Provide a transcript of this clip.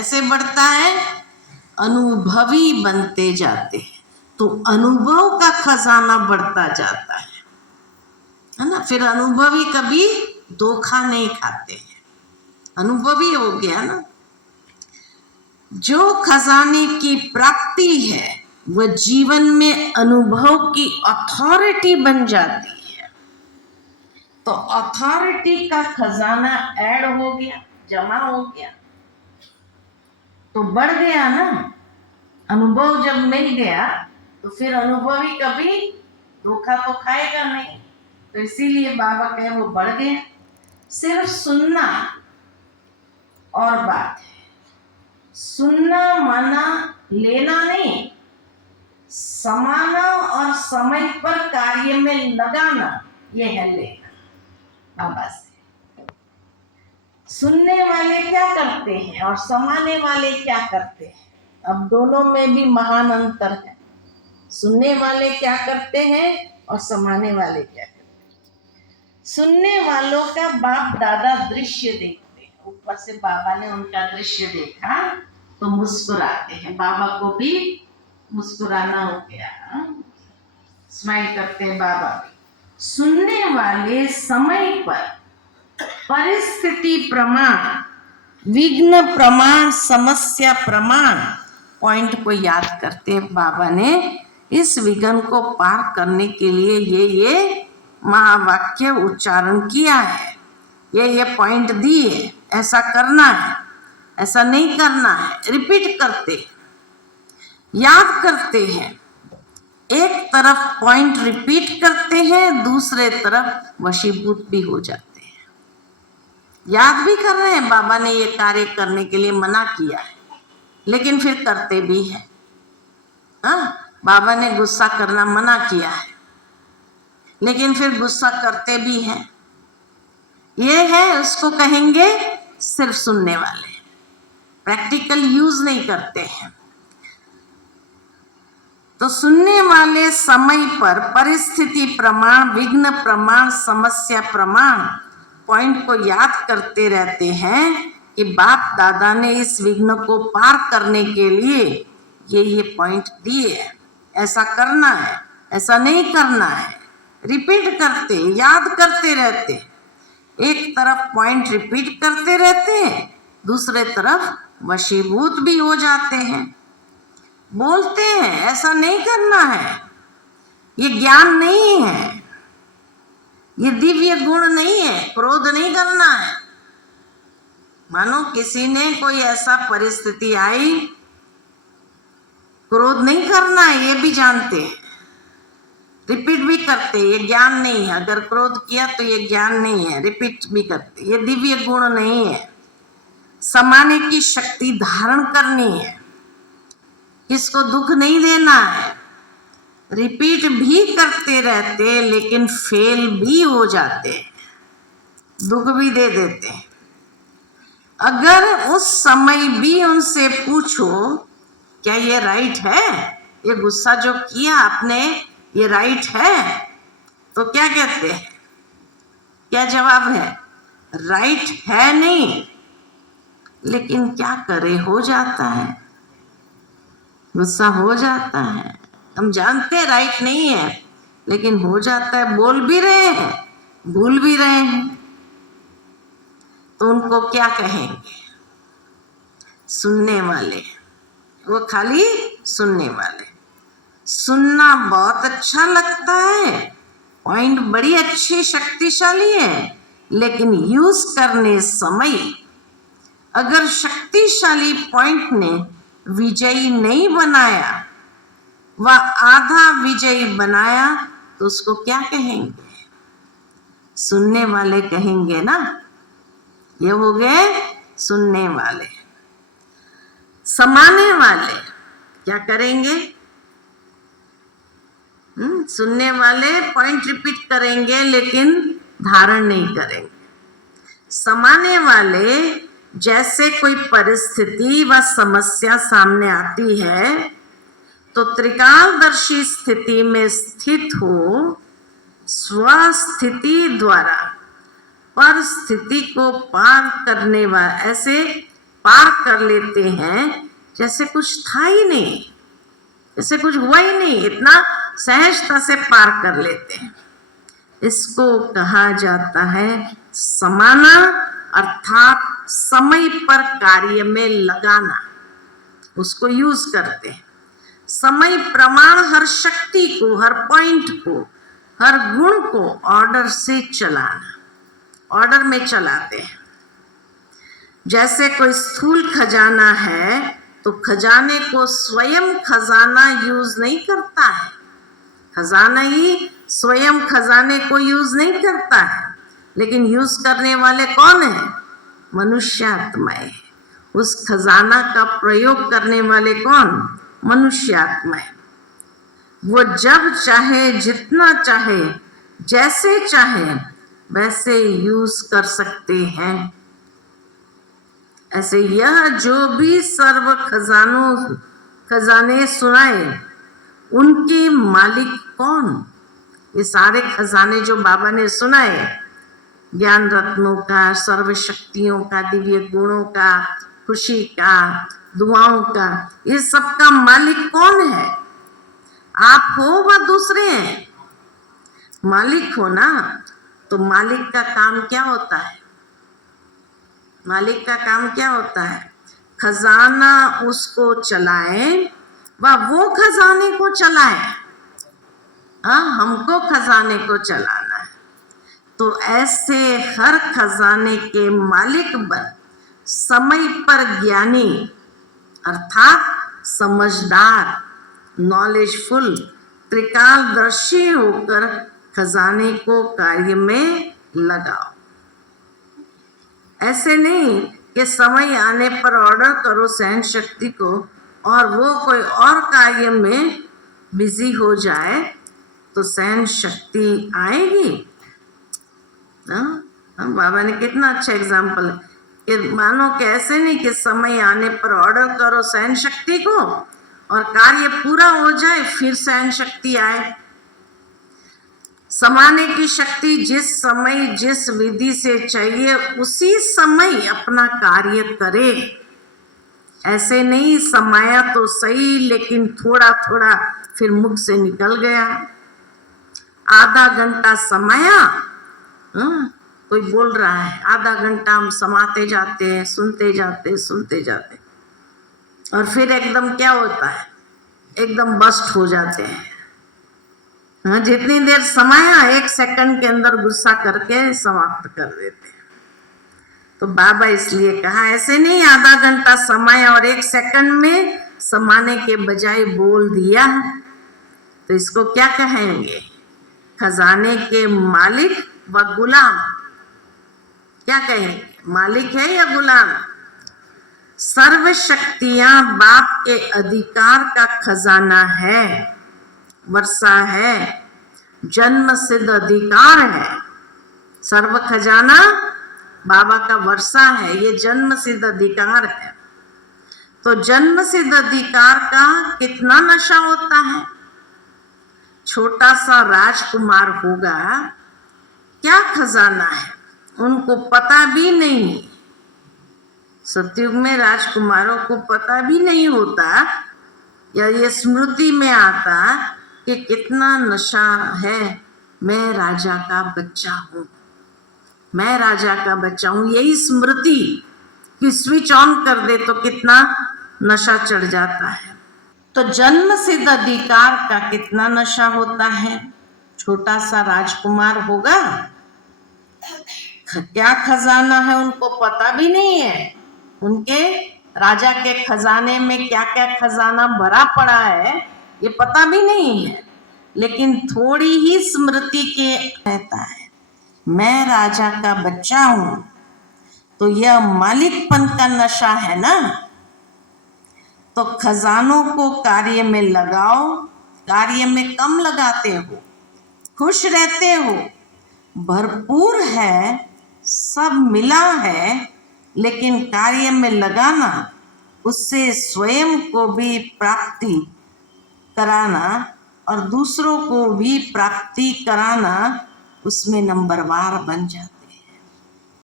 कैसे बढ़ता है? अनुभवी बनते जाते हैं तो अनुभव का खजाना बढ़ता जाता है ना। फिर अनुभवी कभी धोखा नहीं खाते हैं, अनुभवी हो गया ना। जो खजाने की प्राप्ति है वह जीवन में अनुभव की अथॉरिटी बन जाती है। तो अथॉरिटी का खजाना ऐड हो गया, जमा हो गया, तो बढ़ गया ना। अनुभव जब मिल गया तो फिर अनुभवी कभी धोखा तो खाएगा नहीं। तो इसीलिए बाबा कहे वो बढ़ गया। सिर्फ सुनना और बात है, सुनना माना लेना नहीं, समाना और समय पर कार्य में लगाना, ये है लेना बाबा से। सुनने वाले क्या करते हैं और समाने वाले क्या करते हैं, अब दोनों में भी महान अंतर है। सुनने वाले क्या करते हैं और समाने वाले क्या करते हैं। सुनने वालों का बाप दादा दृश्य देखते हैं, ऊपर से बाबा ने उनका दृश्य देखा तो मुस्कुराते हैं। बाबा को भी मुस्कुराना हो गया, स्माइल करते हैं बाबा। सुनने वाले समय पर परिस्थिति प्रमाण, विघ्न प्रमाण, समस्या प्रमाण पॉइंट को याद करते हैं। बाबा ने इस विघ्न को पार करने के लिए ये महावाक्य उच्चारण किया है, ये पॉइंट दिए, ऐसा करना है, ऐसा नहीं करना है। रिपीट करते, याद करते हैं। एक तरफ पॉइंट रिपीट करते हैं, दूसरे तरफ वशीभूत भी हो जाते हैं। याद भी कर रहे हैं, बाबा ने ये कार्य करने के लिए मना किया है लेकिन फिर करते भी हैं। बाबा ने गुस्सा करना मना किया है लेकिन फिर गुस्सा करते भी हैं। ये है, उसको कहेंगे सिर्फ सुनने वाले, प्रैक्टिकल यूज नहीं करते हैं। तो सुनने वाले समय पर परिस्थिति प्रमाण, विघ्न प्रमाण, समस्या प्रमाण पॉइंट को याद करते रहते हैं कि बाप दादा ने इस विघ्न को पार करने के लिए ये पॉइंट दिए हैं, ऐसा करना है, ऐसा नहीं करना है। रिपीट करते, याद करते रहते, एक तरफ पॉइंट रिपीट करते रहते हैं, दूसरे तरफ वशीभूत भी हो जाते हैं। बोलते हैं, ऐसा नहीं करना है, ये ज्ञान नहीं है, ये दिव्य गुण नहीं है, क्रोध नहीं करना है। मानो किसी ने कोई ऐसा परिस्थिति आई, क्रोध नहीं करना है, ये भी जानते हैं, रिपीट भी करते, ये ज्ञान नहीं है। अगर क्रोध किया तो ये ज्ञान नहीं है, रिपीट भी करते, ये दिव्य गुण नहीं है। समाने की शक्ति धारण करनी है, किसको दुख नहीं देना है। रिपीट भी करते रहते लेकिन फेल भी हो जाते, दुख भी दे देते। अगर उस समय भी उनसे पूछो क्या ये राइट है, ये गुस्सा जो किया आपने ये राइट है, तो क्या कहते हैं, क्या जवाब है? राइट है नहीं, लेकिन क्या करे, हो जाता है, गुस्सा हो जाता है। हम जानते हैं राइट नहीं है लेकिन हो जाता है, बोल भी रहे हैं, भूल भी रहे हैं, तो उनको क्या कहेंगे? सुनने वाले, वो खाली सुनने वाले। सुनना बहुत अच्छा लगता है, पॉइंट बड़ी अच्छी शक्तिशाली है, लेकिन यूज करने समय अगर शक्तिशाली पॉइंट ने विजयी नहीं बनाया, वह आधा विजयी बनाया, तो उसको क्या कहेंगे? सुनने वाले कहेंगे ना। ये हो गए सुनने वाले। समाने वाले क्या करेंगे? सुनने वाले पॉइंट रिपीट करेंगे लेकिन धारण नहीं करेंगे। समाने वाले जैसे कोई परिस्थिति व समस्या सामने आती है तो त्रिकालदर्शी स्थिति में स्थित हो स्वस्थिति द्वारा परिस्थिति को पार करने वाले, ऐसे पार कर लेते हैं जैसे कुछ था ही नहीं, जैसे कुछ हुआ ही नहीं, इतना सहजता से पार कर लेते हैं। इसको कहा जाता है समाना, अर्थात समय पर कार्य में लगाना, उसको यूज करते हैं। समय प्रमाण हर शक्ति को, हर पॉइंट को, हर गुण को ऑर्डर से चलाना, ऑर्डर में चलाते हैं। जैसे कोई स्थूल खजाना है तो खजाने को स्वयं खजाना यूज नहीं करता है, खजाना ही स्वयं खजाने को यूज नहीं करता है, लेकिन यूज करने वाले कौन है? मनुष्यात्माएं। उस खजाना का प्रयोग करने वाले कौन? मनुष्यात्माएं। वो जब चाहे, जितना चाहे, जैसे चाहे वैसे यूज कर सकते हैं। ऐसे यह जो भी सर्व खजाने सुनाए, उनके मालिक कौन? ये सारे खजाने जो बाबा ने सुनाए, ज्ञान रत्नों का, सर्व शक्तियों का, दिव्य गुणों का, खुशी का, दुआओं का, ये सब का मालिक कौन है? आप हो व दूसरे हैं? मालिक हो ना, तो मालिक का काम क्या होता है? मालिक का काम क्या होता है? खजाना उसको चलाए व वो खजाने को चलाए। हमको खजाने को चलाना है। तो ऐसे हर खजाने के मालिक बन समय पर ज्ञानी अर्थात समझदार, नॉलेजफुल, त्रिकालदर्शी होकर खजाने को कार्य में लगाओ। ऐसे नहीं कि समय आने पर ऑर्डर करो सहन शक्ति को और वो कोई और कार्य में बिजी हो जाए तो सहन शक्ति आएगी ना। बाबा ने कितना अच्छा एग्जाम्पल कि मानो कि ऐसे नहीं कि समय आने पर ऑर्डर करो सहन शक्ति को और कार्य पूरा हो जाए फिर सहन शक्ति आए। समाने की शक्ति जिस समय जिस विधि से चाहिए उसी समय अपना कार्य करे। ऐसे नहीं समाया तो सही लेकिन थोड़ा थोड़ा फिर मुख से निकल गया। आधा घंटा समाया, कोई बोल रहा है, आधा घंटा हम समाते जाते हैं, सुनते जाते और फिर एकदम क्या होता है? एकदम बस्ट हो जाते हैं। जितनी देर समाया 1 सेकंड के अंदर गुस्सा करके समाप्त कर देते हैं। तो बाबा इसलिए कहा ऐसे नहीं आधा घंटा समाया और 1 सेकंड में समाने के बजाय बोल दिया, तो इसको क्या कहेंगे? खजाने के मालिक व गुलाम। क्या कहेंगे? मालिक है या गुलाम? सर्व शक्तियां बाप के अधिकार का खजाना है, वर्षा है, जन्म सिद्ध अधिकार है। सर्व खजाना बाबा का वर्षा है, ये जन्म सिद्ध अधिकार है। तो जन्म सिद्ध अधिकार का कितना नशा होता है? छोटा सा राजकुमार होगा, क्या खजाना है उनको पता भी नहीं। सतयुग में राजकुमारों को पता भी नहीं होता या ये स्मृति में आता कि कितना नशा है, मैं राजा का बच्चा हूँ, मैं राजा का बच्चा हूँ। यही स्मृति कि स्विच ऑन कर दे तो कितना नशा चढ़ जाता है। तो जन्म सिद्ध अधिकार का कितना नशा होता है? छोटा सा राजकुमार होगा, क्या खजाना है उनको पता भी नहीं है। उनके राजा के खजाने में क्या क्या खजाना भरा पड़ा है ये पता भी नहीं है, लेकिन थोड़ी ही स्मृति के रहता है, मैं राजा का बच्चा हूं। तो यह मालिकपन का नशा है ना। तो खजानों को कार्य में लगाओ, कार्य में कम लगाते हो, खुश रहते हो, भरपूर है, सब मिला है, लेकिन कार्य में लगाना, उससे स्वयं को भी प्राप्ति कराना और दूसरों को भी प्राप्ति कराना, उसमें नंबरवार बन जाता।